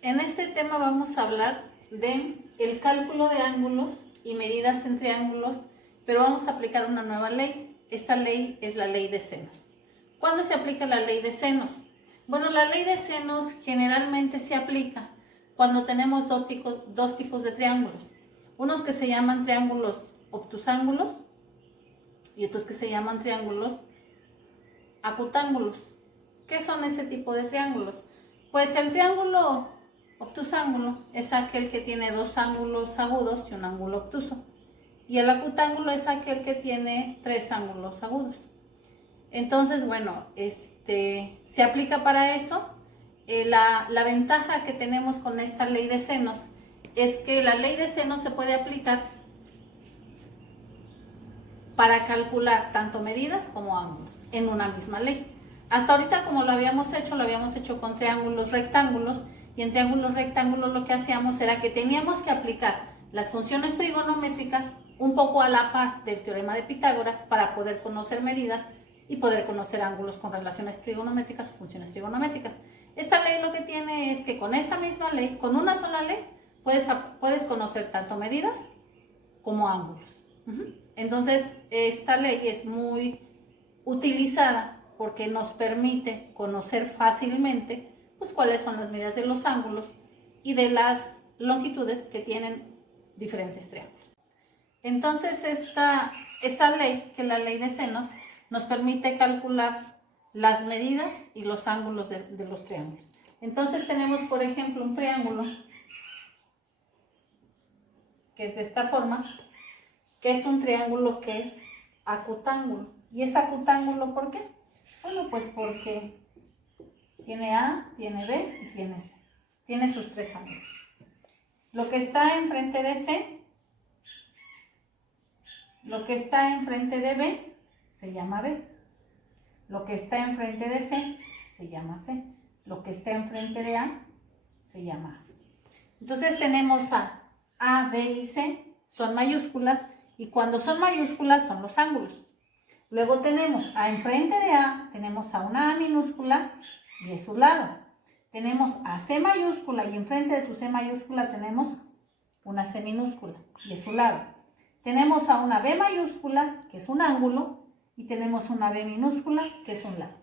En este tema vamos a hablar de el cálculo de ángulos y medidas en triángulos, pero vamos a aplicar una nueva ley. Esta ley es la ley de senos. ¿Cuándo se aplica la ley de senos? Bueno, la ley de senos generalmente se aplica cuando tenemos dos tipos de triángulos. Unos que se llaman triángulos obtusángulos y otros que se llaman triángulos acutángulos. ¿Qué son ese tipo de triángulos? Pues el triángulo obtusángulo es aquel que tiene dos ángulos agudos y un ángulo obtuso. Y el acutángulo es aquel que tiene tres ángulos agudos. Entonces, bueno, se aplica para eso. La ventaja que tenemos con esta ley de senos es que la ley de senos se puede aplicar para calcular tanto medidas como ángulos en una misma ley. Hasta ahorita, como lo habíamos hecho con triángulos rectángulos, y en triángulos rectángulos lo que hacíamos era que teníamos que aplicar las funciones trigonométricas un poco a la par del teorema de Pitágoras para poder conocer medidas y poder conocer ángulos con relaciones trigonométricas o funciones trigonométricas. Esta ley lo que tiene es que con esta misma ley, con una sola ley, puedes conocer tanto medidas como ángulos. Entonces, esta ley es muy utilizada porque nos permite conocer fácilmente pues cuáles son las medidas de los ángulos y de las longitudes que tienen diferentes triángulos. Entonces, esta ley, que es la ley de senos, nos permite calcular las medidas y los ángulos de los triángulos. Entonces tenemos, por ejemplo, un triángulo que es de esta forma, que es un triángulo que es acutángulo. ¿Y es acutángulo por qué? Bueno, pues porque tiene A, tiene B y tiene C. Tiene sus tres ángulos. Lo que está enfrente de C, lo que está enfrente de B, se llama B. Lo que está enfrente de C, se llama C. Lo que está enfrente de A, se llama A. Entonces tenemos A, B y C, son mayúsculas, y cuando son mayúsculas son los ángulos. Luego tenemos a enfrente de A, tenemos a una A minúscula y es su lado. Tenemos a C mayúscula y enfrente de su C mayúscula tenemos una C minúscula y es su lado. Tenemos a una B mayúscula, que es un ángulo, y tenemos una B minúscula, que es un lado.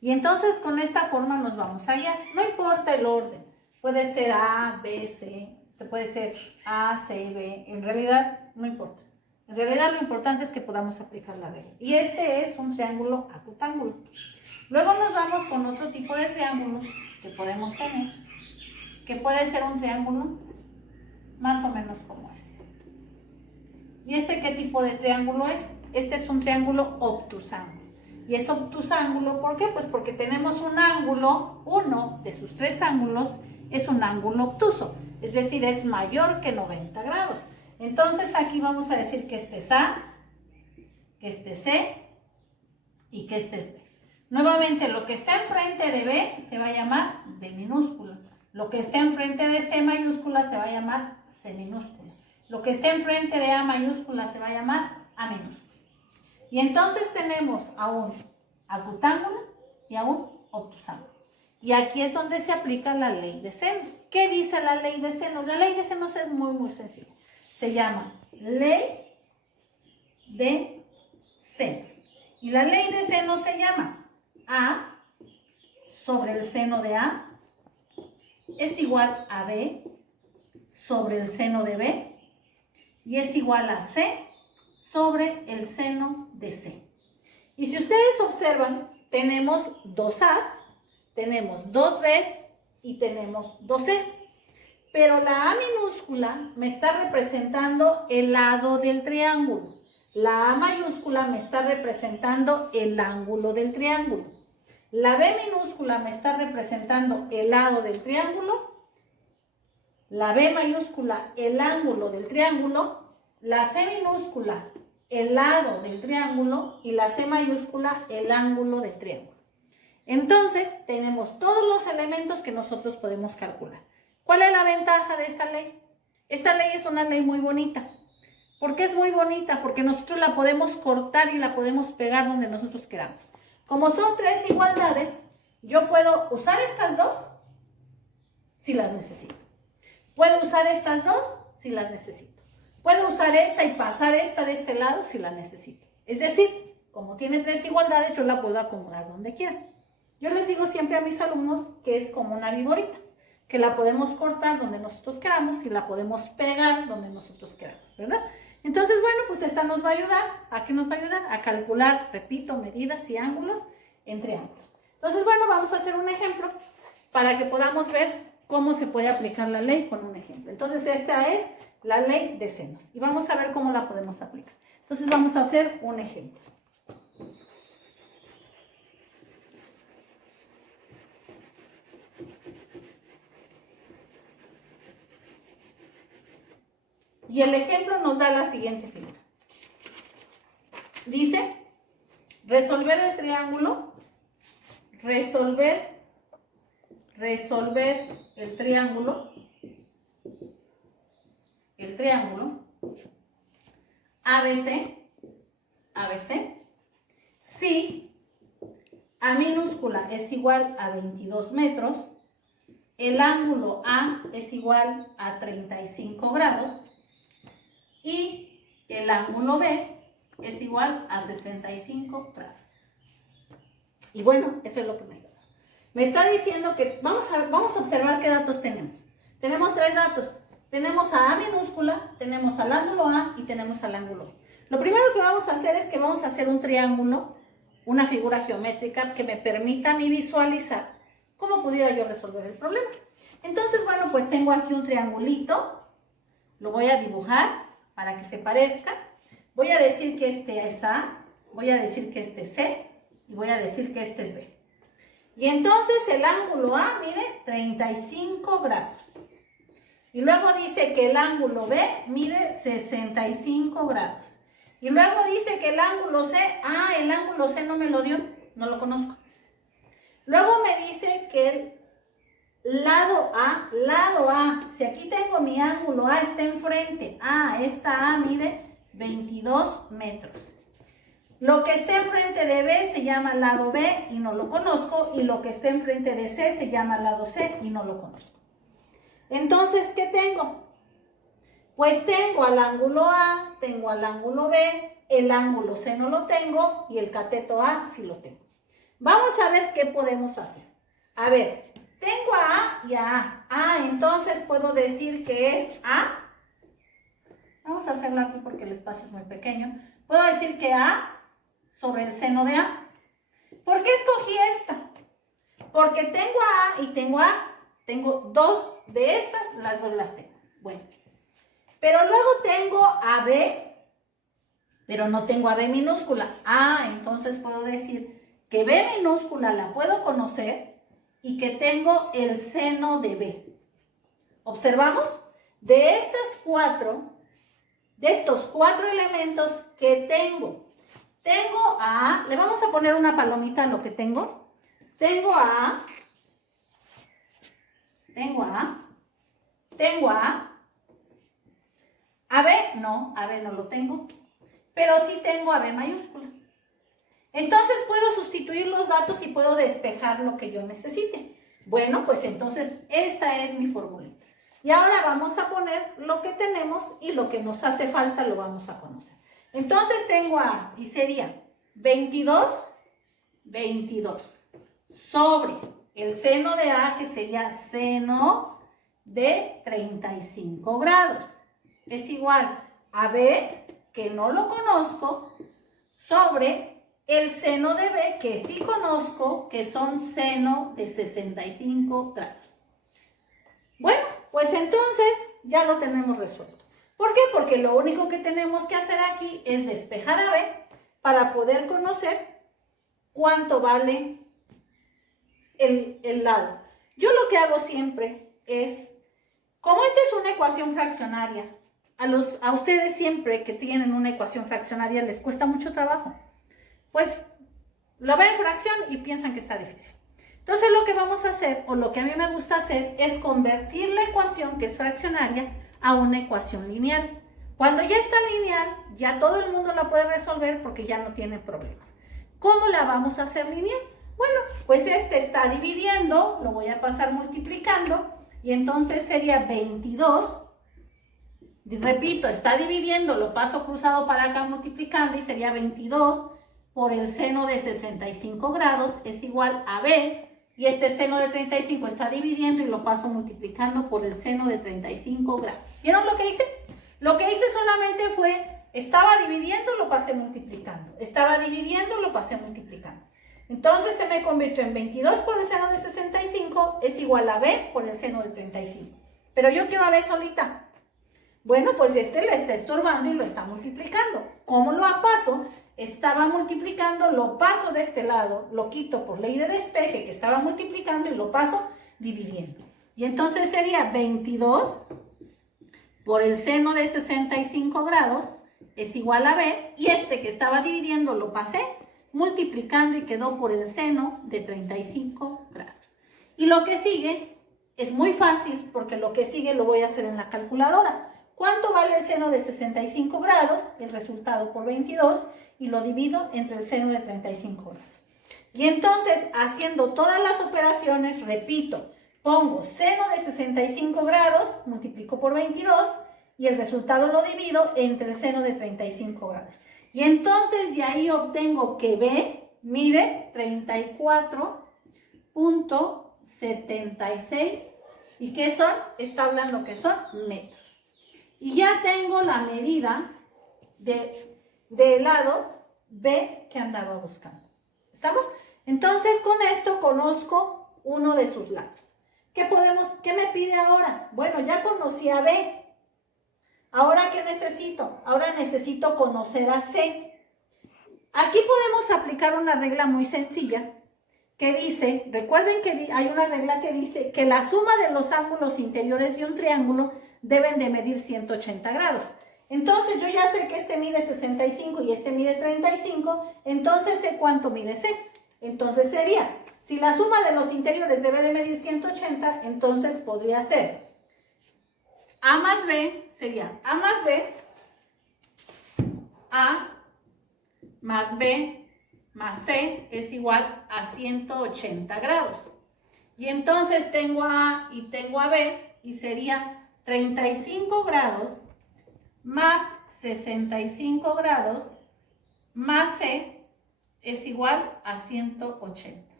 Y entonces con esta forma nos vamos a hallar. No importa el orden, puede ser A, B, C, puede ser A, C, B, en realidad no importa. En realidad lo importante es que podamos aplicar la regla. Y este es un triángulo acutángulo. Luego nos vamos con otro tipo de triángulos que podemos tener, que puede ser un triángulo más o menos como este. ¿Y este qué tipo de triángulo es? Este es un triángulo obtusángulo. Y es obtusángulo, ¿por qué? Pues porque tenemos un ángulo, uno de sus tres ángulos es un ángulo obtuso, es decir, es mayor que 90 grados. Entonces aquí vamos a decir que este es A, que este es C y que este es B. Nuevamente, lo que está enfrente de B se va a llamar B minúscula. Lo que está enfrente de C mayúscula se va a llamar C minúscula. Lo que está enfrente de A mayúscula se va a llamar A minúscula. Y entonces tenemos a un acutángulo y a un obtusángulo. Y aquí es donde se aplica la ley de senos. ¿Qué dice la ley de senos? La ley de senos es muy sencilla. Se llama ley de senos. Y la ley de senos se llama A sobre el seno de A es igual a B sobre el seno de B y es igual a C sobre el seno de C. Y si ustedes observan, tenemos dos A's, tenemos dos B's y tenemos dos C's. Pero la A minúscula me está representando el lado del triángulo. La A mayúscula me está representando el ángulo del triángulo. La B minúscula me está representando el lado del triángulo. La B mayúscula, el ángulo del triángulo. La C minúscula, el lado del triángulo. Y la C mayúscula, el ángulo del triángulo. Entonces, tenemos todos los elementos que nosotros podemos calcular. ¿Cuál es la ventaja de esta ley? Esta ley es una ley muy bonita. ¿Por qué es muy bonita? Porque nosotros la podemos cortar y la podemos pegar donde nosotros queramos. Como son tres igualdades, yo puedo usar estas dos si las necesito. ¿Puedo usar estas dos? Si las necesito. ¿Puedo usar esta y pasar esta de este lado? Si la necesito. Es decir, como tiene 3 igualdades, yo la puedo acomodar donde quiera. Yo les digo siempre a mis alumnos que es como una viborita, que la podemos cortar donde nosotros queramos y la podemos pegar donde nosotros queramos, ¿verdad? Entonces, bueno, pues esta nos va a ayudar. ¿A qué nos va a ayudar? A calcular, repito, medidas y ángulos entre ángulos. Entonces, bueno, vamos a hacer un ejemplo para que podamos ver cómo se puede aplicar la ley con un ejemplo. Entonces, esta es la ley de senos y vamos a ver cómo la podemos aplicar. Entonces, vamos a hacer un ejemplo. Y el ejemplo nos da la siguiente figura. Dice, resolver el triángulo, resolver el triángulo ABC, si A minúscula es igual a 22 metros, el ángulo A es igual a 35 grados, y el ángulo B es igual a 65 grados. Y bueno, eso es lo que me está dando. Me está diciendo que, vamos a observar qué datos tenemos. Tenemos 3 datos. Tenemos a minúscula, tenemos al ángulo A y tenemos al ángulo B. Lo primero que vamos a hacer es que vamos a hacer un triángulo, una figura geométrica que me permita a mí visualizar cómo pudiera yo resolver el problema. Entonces, bueno, pues tengo aquí un triangulito, lo voy a dibujar para que se parezca. Voy a decir que este es A, voy a decir que este es C y voy a decir que este es B. Y entonces el ángulo A mide 35 grados. Y luego dice que el ángulo B mide 65 grados. Y luego dice que el ángulo C, el ángulo C no me lo dio, no lo conozco. Luego me dice que el lado A, si aquí tengo mi ángulo A está enfrente, esta A mide 22 metros. Lo que esté enfrente de B se llama lado B y no lo conozco, y lo que esté enfrente de C se llama lado C y no lo conozco. Entonces, ¿qué tengo? Pues tengo al ángulo A, tengo al ángulo B, el ángulo C no lo tengo y el cateto A sí lo tengo. Vamos a ver qué podemos hacer. A ver, tengo a A y a A. Entonces puedo decir que es A. Vamos a hacerlo aquí porque el espacio es muy pequeño. Puedo decir que A sobre el seno de A. ¿Por qué escogí esta? Porque tengo a A y tengo A. Tengo 2 de estas, las 2 las tengo. Bueno, pero luego tengo a B, pero no tengo a B minúscula. Entonces puedo decir que B minúscula la puedo conocer y que tengo el seno de B. ¿Observamos? De estos 4 elementos que tengo a A, le vamos a poner una palomita a lo que tengo. Tengo a B no lo tengo, pero sí tengo a B mayúscula. Entonces puedo sustituir los datos y puedo despejar lo que yo necesite. Bueno, pues entonces esta es mi formulita. Y ahora vamos a poner lo que tenemos y lo que nos hace falta lo vamos a conocer. Entonces tengo A y sería 22 sobre el seno de A, que sería seno de 35 grados. Es igual a B, que no lo conozco, sobre el seno de B, que sí conozco, que son seno de 65 grados. Bueno, pues entonces ya lo tenemos resuelto. ¿Por qué? Porque lo único que tenemos que hacer aquí es despejar a B para poder conocer cuánto vale el lado. Yo lo que hago siempre es, como esta es una ecuación fraccionaria, a ustedes siempre que tienen una ecuación fraccionaria les cuesta mucho trabajo, pues lo ven en fracción y piensan que está difícil. Entonces lo que vamos a hacer, o lo que a mí me gusta hacer, es convertir la ecuación que es fraccionaria a una ecuación lineal. Cuando ya está lineal, ya todo el mundo la puede resolver porque ya no tiene problemas. ¿Cómo la vamos a hacer lineal? Bueno, pues este está dividiendo, lo voy a pasar multiplicando. y entonces sería 22. Repito, está dividiendo, lo paso cruzado para acá multiplicando y sería 22 por el seno de 65 grados es igual a B. Y este seno de 35 está dividiendo y lo paso multiplicando por el seno de 35 grados. ¿Vieron lo que hice? Lo que hice solamente fue, estaba dividiendo, lo pasé multiplicando. Estaba dividiendo, lo pasé multiplicando. Entonces se me convirtió en 22 por el seno de 65 es igual a B por el seno de 35. Pero yo quiero a B solita. Bueno, pues le está estorbando y lo está multiplicando. ¿Cómo lo paso? Estaba multiplicando, lo paso de este lado, lo quito por ley de despeje que estaba multiplicando y lo paso dividiendo. Y entonces sería 22 por el seno de 65 grados es igual a B. Y este que estaba dividiendo lo pasé multiplicando y quedó por el seno de 35 grados. Y lo que sigue es muy fácil porque lo que sigue lo voy a hacer en la calculadora. ¿Cuánto vale el seno de 65 grados? El resultado por 22 y lo divido entre el seno de 35 grados. Y entonces, haciendo todas las operaciones, repito, pongo seno de 65 grados, multiplico por 22 y el resultado lo divido entre el seno de 35 grados. Y entonces de ahí obtengo que B mide 34.76. ¿Y qué son? Está hablando que son metros. Y ya tengo la medida del lado B que andaba buscando. ¿Estamos? Entonces, con esto conozco uno de sus lados. ¿Qué me pide ahora? Bueno, ya conocí a B. ¿Ahora qué necesito? Ahora necesito conocer a C. Aquí podemos aplicar una regla muy sencilla que dice, recuerden que hay una regla que dice que la suma de los ángulos interiores de un triángulo deben de medir 180 grados. Entonces yo ya sé que este mide 65 y este mide 35, entonces sé cuánto mide C. Entonces sería, si la suma de los interiores debe de medir 180, entonces podría ser A más B, sería A más B, A más B más C es igual a 180 grados. Y entonces tengo a A y tengo a B y sería 35 grados más 65 grados más C es igual a 180.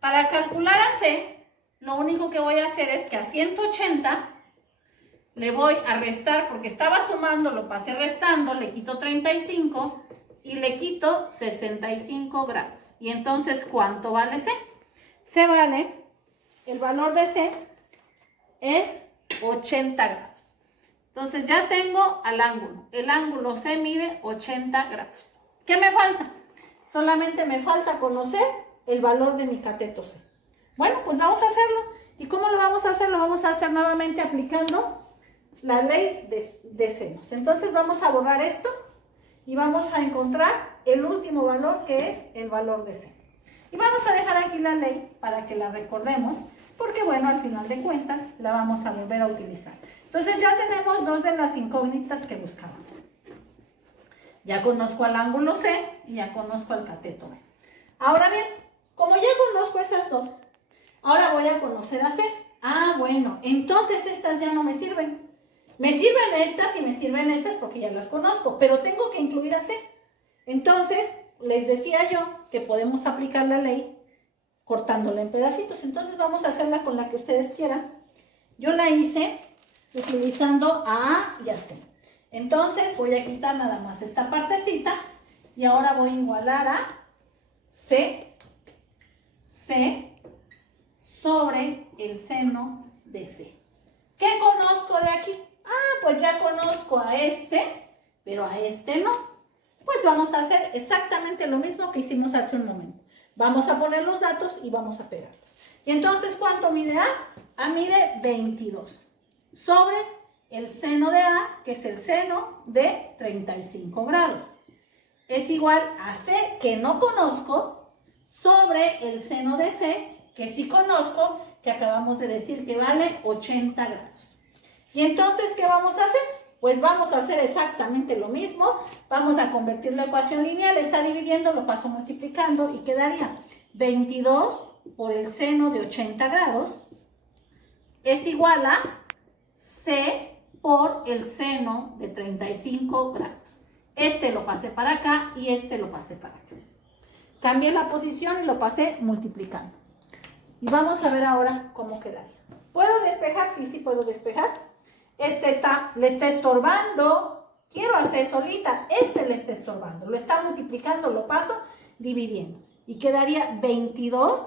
Para calcular a C, lo único que voy a hacer es que a 180 le voy a restar, porque estaba sumando, lo pasé restando, le quito 35 y le quito 65 grados. Y entonces, ¿cuánto vale C? C vale, el valor de C es 80 grados. Entonces ya tengo al ángulo. El ángulo C mide 80 grados. ¿Qué me falta? Solamente me falta conocer el valor de mi cateto C. Bueno, pues vamos a hacerlo. ¿Y cómo lo vamos a hacer? Lo vamos a hacer nuevamente aplicando la ley de senos. Entonces vamos a borrar esto y vamos a encontrar el último valor, que es el valor de C. Y vamos a dejar aquí la ley para que la recordemos, porque bueno, al final de cuentas la vamos a volver a utilizar. Entonces ya tenemos dos de las incógnitas que buscábamos. Ya conozco al ángulo C y ya conozco al cateto B. Ahora bien, como ya conozco esas dos, ahora voy a conocer a C. Ah, bueno, entonces estas ya no me sirven. Me sirven estas y me sirven estas porque ya las conozco, pero tengo que incluir a C. Entonces, les decía yo que podemos aplicar la ley cortándola en pedacitos. Entonces vamos a hacerla con la que ustedes quieran. Yo la hice utilizando a A y a C. Entonces voy a quitar nada más esta partecita y ahora voy a igualar a C sobre el seno de C. ¿Qué conozco de aquí? Ah, pues ya conozco a este, pero a este no. Pues vamos a hacer exactamente lo mismo que hicimos hace un momento. Vamos a poner los datos y vamos a pegarlos. Y entonces, ¿cuánto mide A? A mide 22 sobre el seno de A, que es el seno de 35 grados. Es igual a C, que no conozco, sobre el seno de C, que sí conozco, que acabamos de decir que vale 80 grados. Y entonces, ¿qué vamos a hacer? Pues vamos a hacer exactamente lo mismo. Vamos a convertir la ecuación lineal. Está dividiendo, lo paso multiplicando y quedaría 22 por el seno de 80 grados es igual a C por el seno de 35 grados. Este lo pasé para acá y este lo pasé para acá. Cambié la posición y lo pasé multiplicando. Y vamos a ver ahora cómo quedaría. ¿Puedo despejar? Sí, sí puedo despejar. Este le está estorbando. Quiero hacer solita. Este le está estorbando. Lo está multiplicando, lo paso dividiendo. Y quedaría 22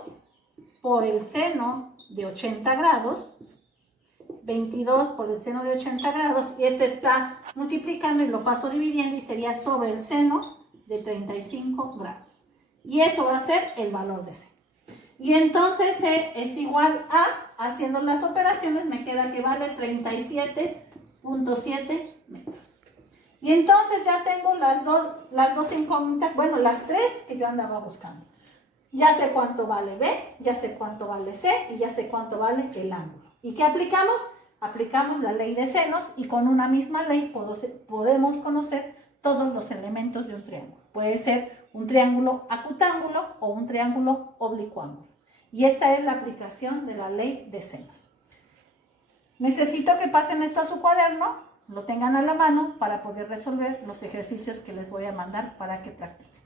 por el seno de 80 grados. 22 por el seno de 80 grados. Y este está multiplicando y lo paso dividiendo y sería sobre el seno de 35 grados. Y eso va a ser el valor de C. Y entonces C es igual a, haciendo las operaciones, me queda que vale 37.7 metros. Y entonces ya tengo las dos incógnitas, bueno, las tres que yo andaba buscando. Ya sé cuánto vale B, ya sé cuánto vale C y ya sé cuánto vale el ángulo. ¿Y qué aplicamos? Aplicamos la ley de senos y con una misma ley podemos conocer todos los elementos de un triángulo. Puede ser un triángulo acutángulo o un triángulo oblicuángulo. Y esta es la aplicación de la ley de senos. Necesito que pasen esto a su cuaderno, lo tengan a la mano para poder resolver los ejercicios que les voy a mandar para que practiquen.